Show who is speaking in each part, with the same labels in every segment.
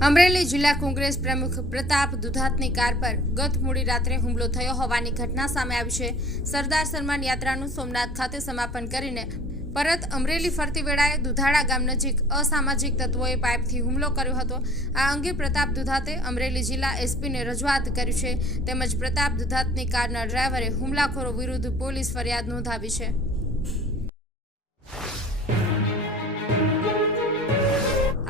Speaker 1: અમરેલી જિલ્લા કોંગ્રેસ પ્રમુખ પ્રતાપ દુધાતની કાર પર ગત મોડી રાત્રે હુમલો થયો હોવાની ઘટના સામે આવી છે. સરદાર સન્માન યાત્રાનું સોમનાથ ખાતે સમાપન કરીને પરત અમરેલી ફરતી વેળાએ દુધાળા ગામ નજીક અસામાજિક તત્વોએ પાઇપથી હુમલો કર્યો હતો. આ અંગે પ્રતાપ દુધાતે અમરેલી જિલ્લા એસપીને રજૂઆત કરી છે. તેમજ પ્રતાપ દુધાતની કારના ડ્રાઈવરે હુમલાખોરો વિરુદ્ધ પોલીસ ફરિયાદ નોંધાવી છે.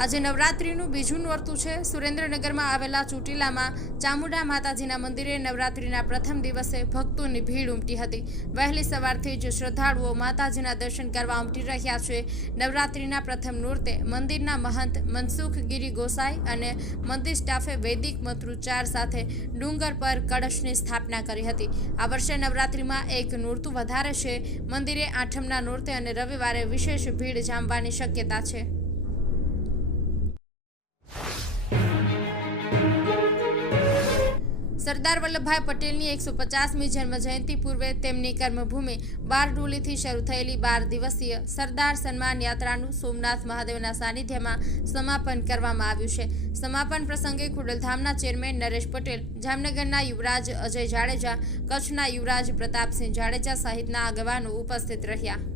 Speaker 1: આજે નવરાત્રિનું બીજું નોરતું છે. સુરેન્દ્રનગરમાં આવેલા ચોટીલામાં ચામુંડા માતાજીના મંદિરે નવરાત્રિના પ્રથમ દિવસે ભક્તોની ભીડ ઉમટી હતી. વહેલી સવારથી જ શ્રદ્ધાળુઓ માતાજીના દર્શન કરવા ઉમટી રહ્યા છે. નવરાત્રિના પ્રથમ નોરતે મંદિરના મહંત મનસુખ ગિરી ગોસાઈ અને મંદિર સ્ટાફે વૈદિક મંત્રોચ્ચાર સાથે ડુંગર પર કળશની સ્થાપના કરી હતી. આ વર્ષે નવરાત્રિમાં એક નોરતું વધારે છે. મંદિરે આઠમના નોરતે અને રવિવારે વિશેષ ભીડ જામવાની શક્યતા છે. સરદાર વલ્લભભાઈ પટેલની એકસો પચાસમી જન્મજયંતિ પૂર્વે તેમની કર્મભૂમિ બારડોલીથી શરૂ થયેલી બાર દિવસીય સરદાર સન્માન યાત્રાનું સોમનાથ મહાદેવના સાનિધ્યમાં સમાપન કરવામાં આવ્યું છે. સમાપન પ્રસંગે ખુડલધામના ચેરમેન નરેશ પટેલ, જામનગરના યુવરાજ અજય જાડેજા, કચ્છના યુવરાજ પ્રતાપસિંહ જાડેજા સહિતના આગેવાનો ઉપસ્થિત રહ્યા.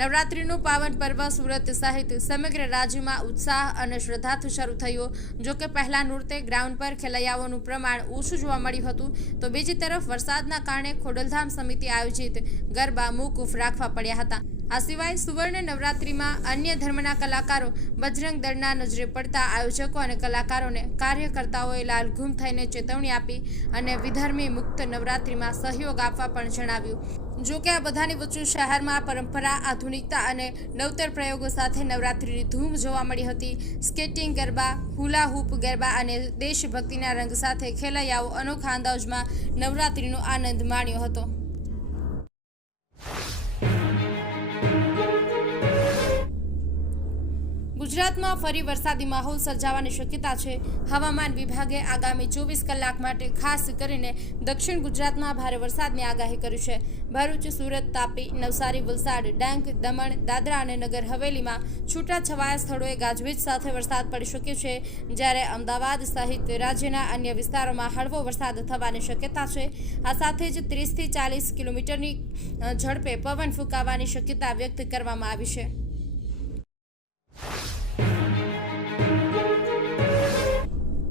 Speaker 1: નવરાત્રીનું પાવન પર્વ સુરત સહિત સમગ્ર રાજ્યમાં ઉત્સાહ અને શ્રદ્ધાથી શરૂ થયો. જોકે પહેલા નૃત્ય ગ્રાઉન્ડ પર ખેલૈયાઓનું પ્રમાણ ઓછું જોવા મળ્યું હતું, તો બીજી તરફ વરસાદના કારણે ખોડલધામ સમિતિ આયોજિત ગરબા મોકૂફ રાખવા પડ્યા હતા. આ સિવાય સુવર્ણ નવરાત્રિમાં અન્ય ધર્મના કલાકારો બજરંગ દળના નજરે પડતા આયોજકો અને કલાકારોને કાર્યકર્તાઓએ લાલઘૂમ થઈને ચેતવણી આપી અને વિધર્મી મુક્ત નવરાત્રિમાં સહયોગ આપવા પણ જણાવ્યું. જો કે આ બધાની વચ્ચે શહેરમાં પરંપરા, આધુનિકતા અને નવતર પ્રયોગો સાથે નવરાત્રિની ધૂમ જોવા મળી હતી. Skating garba, hula hoop garba અને દેશભક્તિના રંગ સાથે ખેલૈયાઓ અનોખા અંદાજમાં નવરાત્રિનો આનંદ માણ્યો હતો. ગુજરાતમાં ફરી વરસાદી માહોલ સર્જાવાની શક્યતા છે. હવામાન વિભાગે આગામી ચોવીસ કલાક માટે ખાસ કરીને દક્ષિણ ગુજરાતમાં ભારે વરસાદની આગાહી કરી છે. ભરૂચ, સુરત, તાપી, નવસારી, વલસાડ, ડાંગ, દમણ, દાદરા અને નગર હવેલીમાં છૂટાછવાયા સ્થળોએ ગાજવીજ સાથે વરસાદ પડી શકે છે. જ્યારે અમદાવાદ સહિત રાજ્યના અન્ય વિસ્તારોમાં હળવો વરસાદ થવાની શક્યતા છે. આ સાથે જ ત્રીસથી ચાલીસ કિલોમીટરની ઝડપે પવન ફૂંકાવાની શક્યતા વ્યક્ત કરવામાં આવી છે.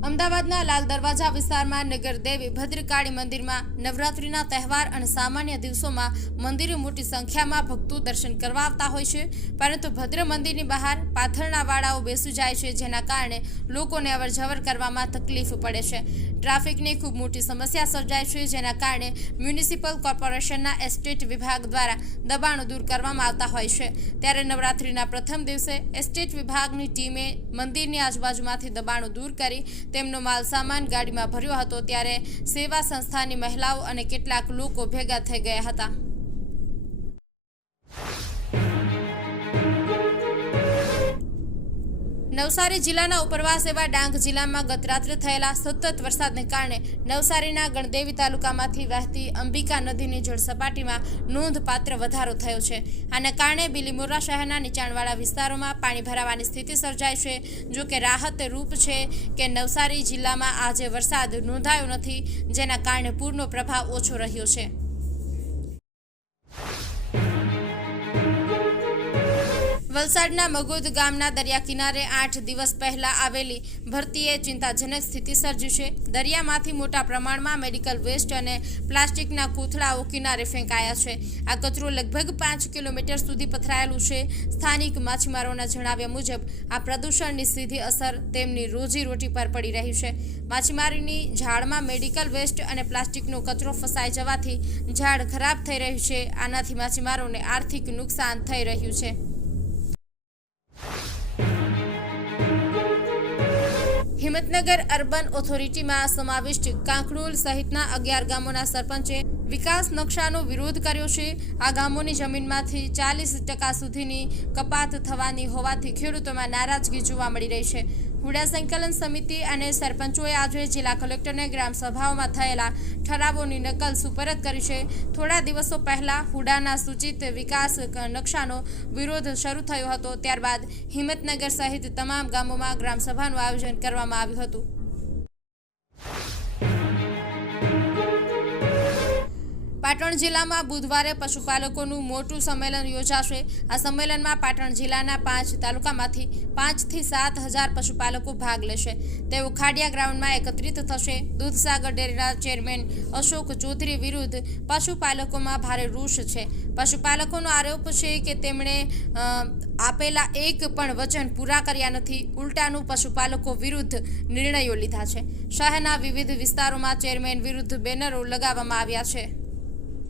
Speaker 1: અમદાવાદના લાલ દરવાજા વિસ્તારમાં નગરદેવી ભદ્રકાળી મંદિરમાં નવરાત્રીના તહેવાર અને સામાન્ય દિવસોમાં મંદિરે મોટી સંખ્યામાં ભક્તો દર્શન કરવા આવતા હોય છે. પરંતુ ભદ્ર મંદિરની બહાર પાથરના વાળાઓ બેસી જાય છે, જેના કારણે લોકોને અવરજવર કરવામાં તકલીફ પડે છે. ટ્રાફિકની ખૂબ મોટી સમસ્યા સર્જાય છે, જેના કારણે મ્યુનિસિપલ કોર્પોરેશનના એસ્ટેટ વિભાગ દ્વારા દબાણો દૂર કરવામાં આવતા હોય છે. ત્યારે નવરાત્રીના પ્રથમ દિવસે એસ્ટેટ વિભાગની ટીમે મંદિરની આજુબાજુમાંથી દબાણો દૂર કરી તેમનો માલ સામાન ગાડીમાં ભર્યો હતો ત્યારે સેવા સંસ્થાની મહિલાઓ અને કેટલાક લોકો ભેગા થઈ ગયા હતા. નવસારી જિલ્લાના ઉપરવાસ એવા ડાંગ જિલ્લામાં ગતરાત્રે થયેલા સતત વરસાદને કારણે નવસારીના ગણદેવી તાલુકામાંથી વહેતી અંબિકા નદીની જળસપાટીમાં નોંધપાત્ર વધારો થયો છે. આને કારણે બિલીમોરા શહેરના નીચાણવાળા વિસ્તારોમાં પાણી ભરાવાની સ્થિતિ સર્જાઈ છે. જો કે રાહત રૂપ છે કે નવસારી જિલ્લામાં આજે વરસાદ નોંધાયો નથી, જેના કારણે પૂરનો પ્રભાવ ઓછો રહ્યો છે. વલસાડના મગોદ ગામના દરિયા કિનારે આઠ દિવસ પહેલા આવેલી ભરતીએ ચિંતાજનક સ્થિતિ સર્જી છે. દરિયામાંથી મોટા પ્રમાણમાં મેડિકલ વેસ્ટ અને પ્લાસ્ટિકના કોથળાઓ કિનારે ફેંકાયા છે. આ કચરો લગભગ પાંચ કિલોમીટર સુધી પથરાયેલું છે. સ્થાનિક માછીમારોના જણાવ્યા મુજબ, આ પ્રદૂષણની સીધી અસર તેમની રોજીરોટી પર પડી રહી છે. માછીમારીની ઝાડમાં મેડિકલ વેસ્ટ અને પ્લાસ્ટિકનો કચરો ફસાઈ જવાથી ઝાડ ખરાબ થઈ રહ્યું છે. આનાથી માછીમારોને આર્થિક નુકસાન થઈ રહ્યું છે. હિંમતનગર અર્બન ઓથોરિટીમાં સમાવિષ્ટ કાંકડોલ સહિતના અગિયાર ગામોના સરપંચે વિકાસ નકશાનો વિરોધ કર્યો છે. આ ગામોની જમીનમાંથી ચાલીસ ટકા સુધીની કપાત થવાની હોવાથી ખેડૂતોમાં નારાજગી જોવા મળી રહી છે. હુડા સંકલન સમિતિ અને સરપંચોએ આજે જિલ્લા કલેક્ટરને ગ્રામ સભાઓમાં થયેલા ઠરાવોની નકલ સુપરત કરી છે. થોડા દિવસો પહેલા હુડાના સૂચિત વિકાસ નકશાનો વિરોધ શરૂ થયો હતો. ત્યારબાદ હિંમતનગર સહિત તમામ ગામોમાં ગ્રામસભાનું આયોજન કરવામાં આવ્યું હતું. પાટણ જિલ્લામાં બુધવારે પશુપાલકોનું મોટું સંમેલન યોજાશે. આ સંમેલનમાં પાટણ જિલ્લાના પાંચ તાલુકામાંથી પાંચથી સાત હજાર પશુપાલકો ભાગ લેશે. તેઓ ખાડિયા ગ્રાઉન્ડમાં એકત્રિત થશે. દૂધસાગર ડેરીના ચેરમેન અશોક ચૌધરી વિરુદ્ધ પશુપાલકોમાં ભારે રોષ છે. પશુપાલકોનો આરોપ છે કે તેમણે આપેલા એક પણ વચન પૂરા કર્યા નથી. ઉલટાનું પશુપાલકો વિરુદ્ધ નિર્ણયો લીધા છે. શહેરના વિવિધ વિસ્તારોમાં ચેરમેન વિરુદ્ધ બેનરો લગાવવામાં આવ્યા છે.